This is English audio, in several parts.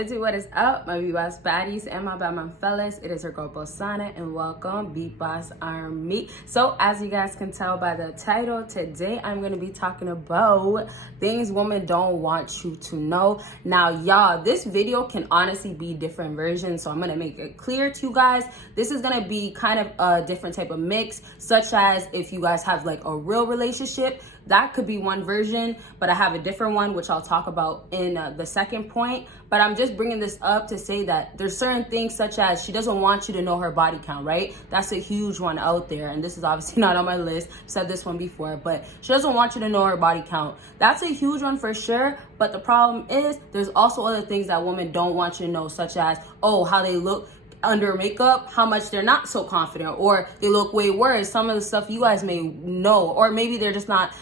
What is up, my BBossBaddies and my Batman fellas? It is your girl Bosana and welcome BBossArmy. So as you guys can tell by the title, today I'm going to be talking about things women don't want you to know. Now y'all, this video can honestly be different versions, so I'm going to make it clear to you guys. This is going to be kind of a different type of mix, such as if you guys have like a real relationship, that could be one version, but I have a different one which I'll talk about in the second point. But I'm just bringing this up to say that there's certain things such as she doesn't want you to know her body count, right? That's a huge one out there, and this is obviously not on my list. I've said this one before, but she doesn't want you to know her body count. That's a huge one for sure, but the problem is there's also other things that women don't want you to know, such as, oh, how they look under makeup, how much they're not so confident, or they look way worse. Some of the stuff you guys may know, or maybe they're just not,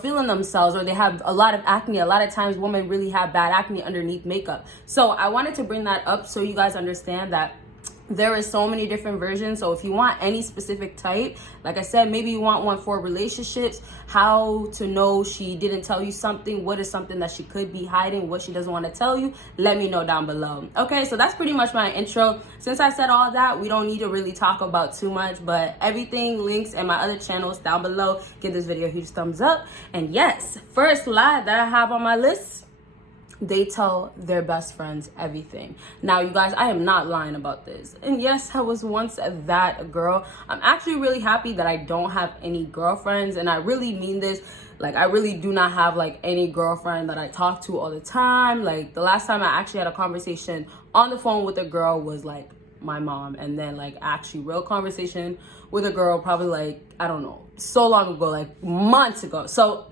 feeling themselves, or they have a lot of acne. A lot of times women really have bad acne underneath makeup. So I wanted to bring that up so you guys understand that there is so many different versions. So if you want any specific type, like I said, maybe you want one for relationships, how to know she didn't tell you something, what is something that she could be hiding, what she doesn't want to tell you, let me know down below. Okay, so that's pretty much my intro. Since I said all that, we don't need to really talk about too much, but everything links in my other channels down below. Give this video a huge thumbs up. And yes, first lie that I have on my list: they tell their best friends everything. Now, you guys, I am not lying about this. And yes, I was once that girl. I'm actually really happy that I don't have any girlfriends. And I really mean this. Like, I really do not have, like, any girlfriend that I talk to all the time. Like, the last time I actually had a conversation on the phone with a girl was, like, my mom. And then, like, actually real conversation with a girl probably, like, I don't know, so long ago, like, months ago. So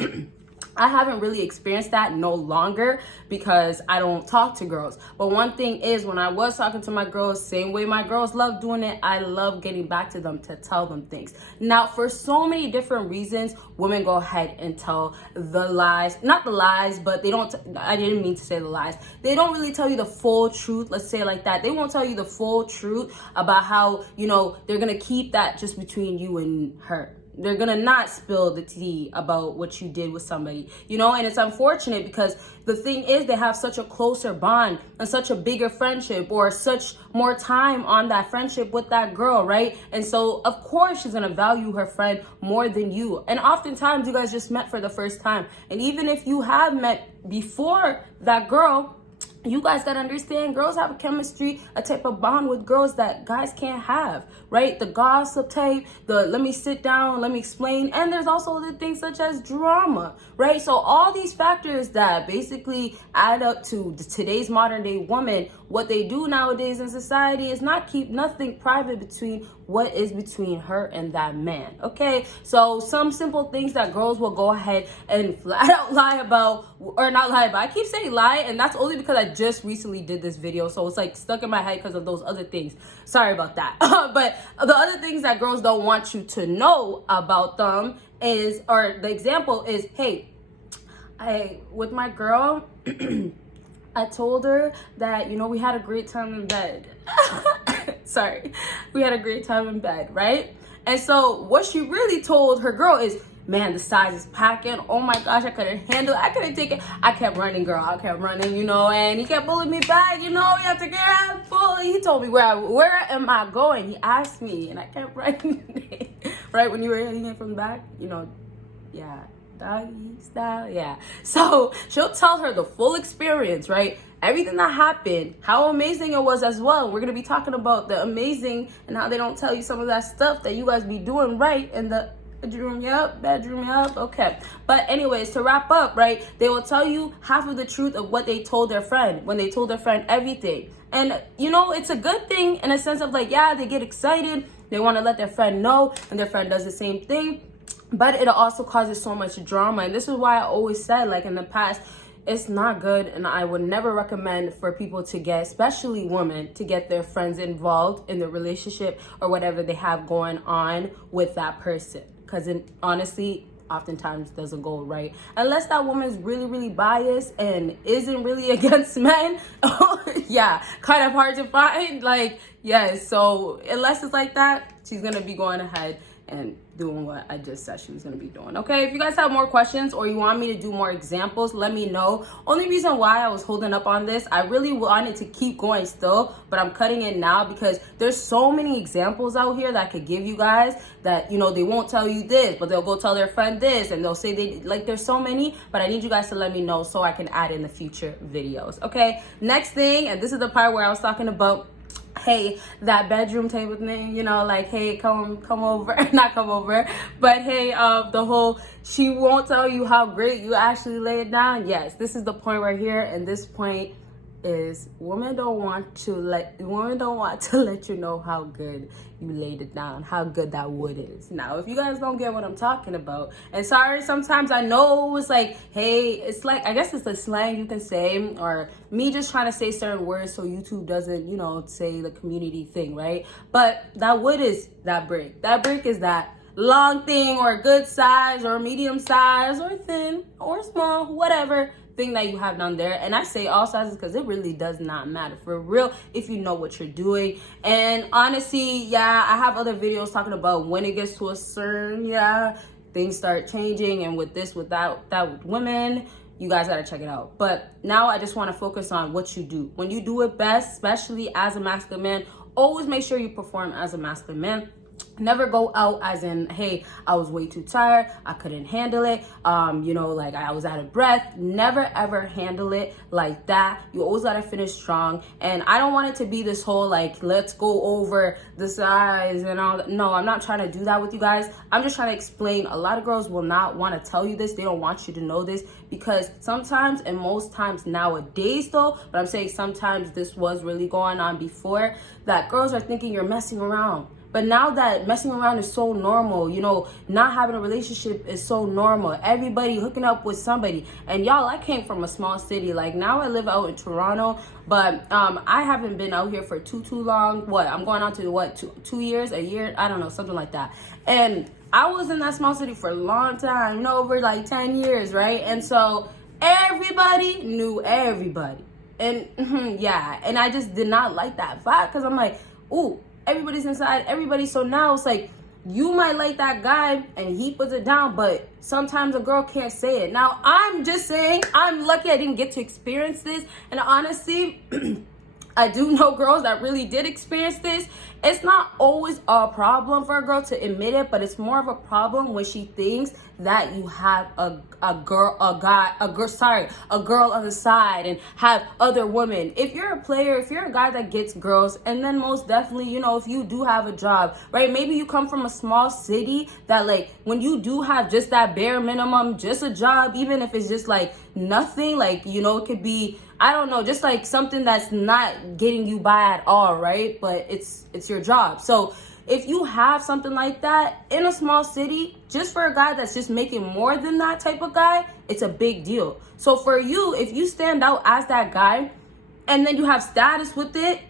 I haven't really experienced that no longer because I don't talk to girls. But one thing is, when I was talking to my girls, same way my girls love doing it, I love getting back to them to tell them things. Now, for so many different reasons, women go ahead and tell the lies. Not the lies, but they don't, I didn't mean to say the lies. They don't really tell you the full truth, let's say it like that. They won't tell you the full truth about how, they're going to keep that just between you and her. They're gonna not spill the tea about what you did with somebody, and it's unfortunate because the thing is they have such a closer bond and such a bigger friendship, or such more time on that friendship with that girl, right? And so of course she's gonna value her friend more than you. And oftentimes you guys just met for the first time, and even if you have met before that girl, you guys gotta understand, girls have a chemistry, a type of bond with girls that guys can't have, right? The gossip type, the let me sit down, let me explain. And there's also other things such as drama, right? So all these factors that basically add up to today's modern day woman, what they do nowadays in society is not keep nothing private between what is between her and that man, okay? So some simple things that girls will go ahead and flat out lie about, or not lie about. I keep saying lie, and that's only because I just recently did this video, so it's like stuck in my head because of those other things. Sorry about that. But the other things that girls don't want you to know about them is, or the example is, hey, with my girl, I told her that, we had a great time in bed. Sorry. We had a great time in bed, right? And so what she really told her girl is, man, the size is packing. Oh my gosh, I couldn't handle it. I couldn't take it. I kept running, girl. I kept running, and he kept pulling me back, you have to get fully. He told me, where am I going? He asked me, and I kept running. Right? When you were hitting it from the back, yeah. Doggy style, yeah. So she'll tell her the full experience, right? Everything that happened, how amazing it was as well. We're gonna be talking about the amazing and how they don't tell you some of that stuff that you guys be doing right in the bedroom, yep, okay. But anyways, to wrap up, right, they will tell you half of the truth of what they told their friend when they told their friend everything. And it's a good thing in a sense of like, yeah, they get excited, they want to let their friend know, and their friend does the same thing. But it also causes so much drama. And this is why I always said, like in the past, it's not good. And I would never recommend for people to get, especially women, to get their friends involved in the relationship or whatever they have going on with that person. Because honestly, oftentimes doesn't go right. Unless that woman's really, really biased and isn't really against men. Yeah, kind of hard to find. Like, yes. So unless it's like that, she's going to be going ahead and doing what I just said she was gonna be doing. Okay, if you guys have more questions or you want me to do more examples, let me know. Only reason why I was holding up on this, I really wanted to keep going still, but I'm cutting it now because there's so many examples out here that I could give you guys that, you know, they won't tell you this, but they'll go tell their friend this, and they'll say they, like, there's so many, but I need you guys to let me know so I can add in the future videos. Okay, next thing, and this is the part where I was talking about, hey, that bedroom table thing, you know, like, hey, come over, not come over, but hey, the whole, she won't tell you how great you actually lay it down. Yes, this is the point right here, and this point is women don't want to let you know how good you laid it down, how good that wood is. Now, if you guys don't get what I'm talking about, and sorry, sometimes I know it's like, hey, it's like, I guess it's the slang you can say, or me just trying to say certain words so YouTube doesn't, you know, say the community thing, right? But that wood is that brick. That brick is that long thing, or a good size, or medium size, or thin, or small, whatever thing that you have down there. And I say all sizes because it really does not matter for real if you know what you're doing. And honestly, yeah, I have other videos talking about when it gets to a certain, things start changing, and with this, with that with women, you guys gotta check it out. But now I just want to focus on what you do. When you do it best, especially as a masculine man, always make sure you perform as a masculine man. Never go out as in, hey, I was way too tired, I couldn't handle it, you know, like I was out of breath. Never ever handle it like that. You always gotta finish strong. And I don't want it to be this whole like, let's go over the size and all that. No, I'm not trying to do that with you guys. I'm just trying to explain. A lot of girls will not want to tell you this. They don't want you to know this, because sometimes, and most times nowadays though, but I'm saying sometimes this was really going on before, that girls are thinking you're messing around. But now that messing around is so normal, you know, not having a relationship is so normal. Everybody hooking up with somebody. And y'all, I came from a small city. Like, now I live out in Toronto, but I haven't been out here for too long. What, I'm going on to two years, a year? I don't know, something like that. And I was in that small city for a long time, you know, over like 10 years, right? And so everybody knew everybody. And yeah, and I just did not like that vibe, because I'm like, ooh, everybody's inside everybody. So now it's like, you might like that guy and he puts it down, but sometimes a girl can't say it. Now, I'm just saying, I'm lucky I didn't get to experience this. And honestly, I do know girls that really did experience this. It's not always a problem for a girl to admit it, but it's more of a problem when she thinks that you have a girl on the side and have other women. If you're a player, if you're a guy that gets girls, and then most definitely, you know, if you do have a job, right? Maybe you come from a small city that, like, when you do have just that bare minimum, just a job, even if it's just like nothing, like, you know, it could be, I don't know, just like something that's not getting you by at all, right? But it's your job. So if you have something like that in a small city, just for a guy that's just making more than that type of guy, it's a big deal. So for you, if you stand out as that guy and then you have status with it,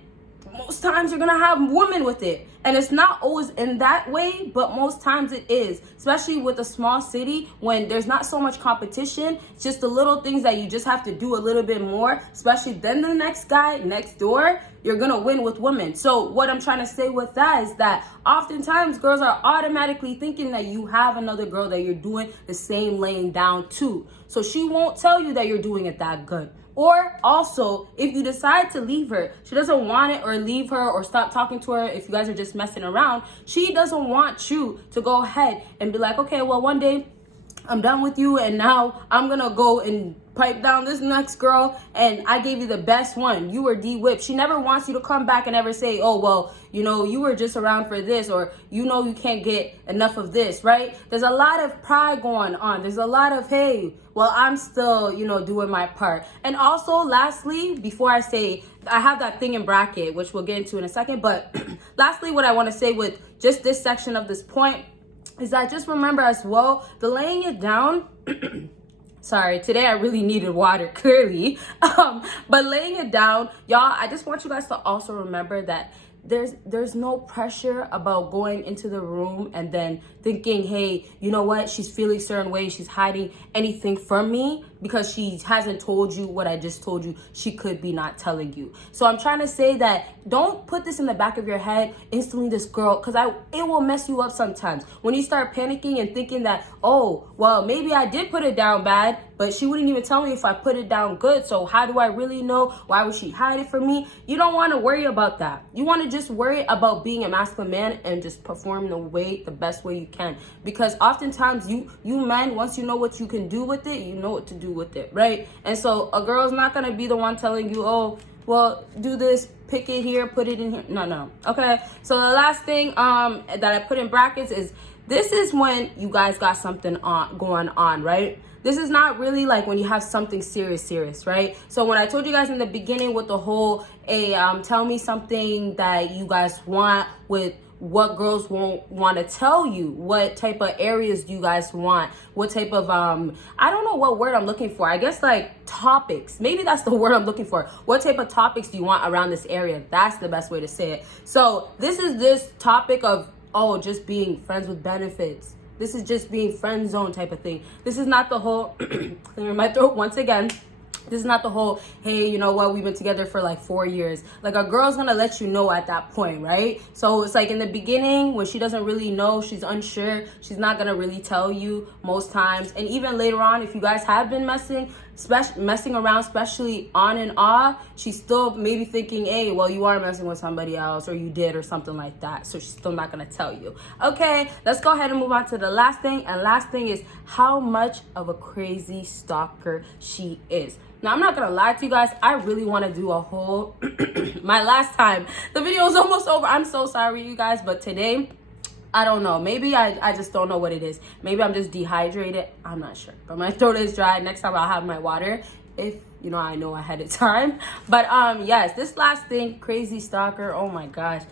most times you're gonna have women with it. And it's not always in that way, but most times it is, especially with a small city when there's not so much competition. It's just the little things that you just have to do a little bit more, especially than the next guy next door. You're gonna win with women. So what I'm trying to say with that is that oftentimes girls are automatically thinking that you have another girl that you're doing the same laying down to. So she won't tell you that you're doing it that good. Or also, if you decide to leave her, she doesn't want it, or leave her or stop talking to her if you guys are just messing around, she doesn't want you to go ahead and be like, okay, well, one day I'm done with you and now I'm gonna go and pipe down this next girl and I gave you the best one. You were de-whipped. She never wants you to come back and ever say, oh, well, you know, you were just around for this, or you know you can't get enough of this, right? There's a lot of pride going on. There's a lot of, hey, well, I'm still, you know, doing my part. And also, lastly, before I say, I have that thing in bracket, which we'll get into in a second, but lastly, what I want to say with just this section of this point is that just remember as well, the laying it down, sorry, today I really needed water, clearly. But laying it down, y'all, I just want you guys to also remember that there's no pressure about going into the room and then thinking, hey, you know what, she's feeling certain ways, she's hiding anything from me. because she hasn't told you what I just told you, she could be not telling you. So I'm trying to say that don't put this in the back of your head instantly, this girl, because it will mess you up sometimes. When you start panicking and thinking that, oh, well, maybe I did put it down bad, but she wouldn't even tell me if I put it down good. So how do I really know? Why would she hide it from me? You don't want to worry about that. You want to just worry about being a masculine man and just perform the best way you can. Because oftentimes you men, once you know what you can do with it, you know what to do with it, right? And so a girl's not going to be the one telling you, oh, well, do this, pick it here, put it in here. No. Okay. So the last thing that I put in brackets is, this is when you guys got something going on, right? This is not really like when you have something serious, right? So when I told you guys in the beginning with the whole, tell me something that you guys want, with what girls won't want to tell you, what type of areas do you guys want, what type of, I don't know what word I'm looking for. I guess like topics. Maybe that's the word I'm looking for. What type of topics do you want around this area? That's the best way to say it. So this is this topic of, oh, just being friends with benefits. This is just being friend zone type of thing. This is not the whole, clearing my throat once again. This is not the whole, hey, you know what, we've been together for like 4 years. Like, a girl's gonna let you know at that point, right? So it's like in the beginning when she doesn't really know, she's unsure, she's not gonna really tell you most times. And even later on, if you guys have been messing around, especially on and off, she's still maybe thinking, hey, well, you are messing with somebody else, or you did, or something like that. So she's still not gonna tell you. Okay, let's go ahead and move on to the last thing. And last thing is how much of a crazy stalker she is. Now, I'm not gonna lie to you guys, I really want to do a whole my last time, the video is almost over. I'm so sorry, you guys, but today, I don't know, maybe I just don't know what it is. Maybe I'm just dehydrated, I'm not sure, but my throat is dry. Next time I'll have my water, if you know, I know ahead of time. But yes, this last thing, crazy stalker, oh my gosh,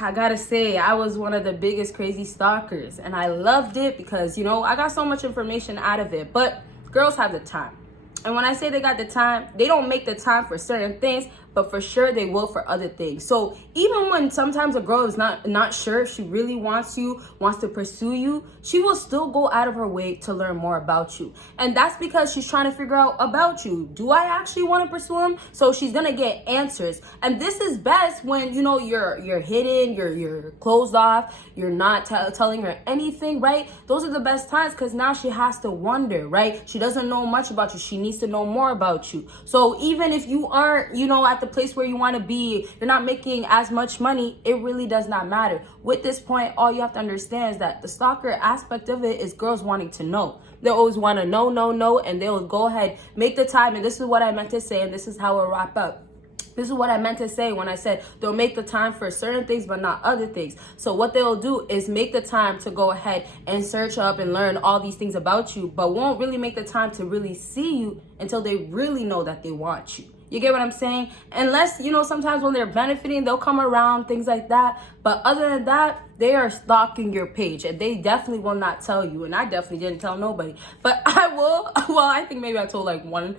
I gotta say, I was one of the biggest crazy stalkers, and I loved it because, you know, I got so much information out of it. But girls have the time. And when I say they got the time, they don't make the time for certain things, but for sure they will for other things. So even when sometimes a girl is not sure if she really wants you, wants to pursue you, she will still go out of her way to learn more about you. And that's because she's trying to figure out about you. Do I actually want to pursue him? So she's gonna get answers. And this is best when, you know, you're hidden, you're closed off, you're not telling her anything, right? Those are the best times, because now she has to wonder, right? She doesn't know much about you. She needs to know more about you. So even if you aren't, you know, at the place where you want to be, you're not making as much money, it really does not matter. With this point, all you have to understand is that the stalker aspect of it is girls wanting to know. They always want to know, and they'll go ahead, make the time. And this is what I meant to say, and this is how we'll wrap up. This is what I meant to say when I said they'll make the time for certain things but not other things. So what they'll do is make the time to go ahead and search up and learn all these things about you, but won't really make the time to really see you until they really know that they want you. You get what I'm saying? Unless, you know, sometimes when they're benefiting, they'll come around, things like that. But other than that, they are stalking your page, and they definitely will not tell you. And I definitely didn't tell nobody. But I will. Well, I think maybe I told like one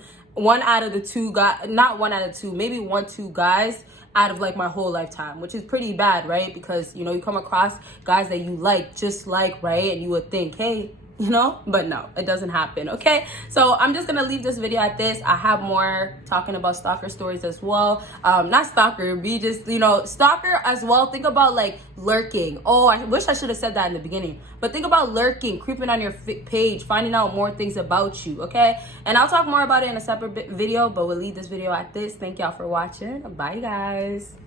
out of the two guys, not one out of two, maybe 1-2 guys out of like my whole lifetime, which is pretty bad, right? Because, you know, you come across guys that you like, just like, right? And you would think, hey, you know, but no, it doesn't happen. Okay, so I'm just gonna leave this video at this. I have more talking about stalker stories as well. Not stalker, be just, you know, stalker as well. Think about like lurking. Oh, I wish I should have said that in the beginning, but think about lurking, creeping on your page, finding out more things about you. Okay, and I'll talk more about it in a separate video, but we'll leave this video at this. Thank y'all for watching. Bye, guys.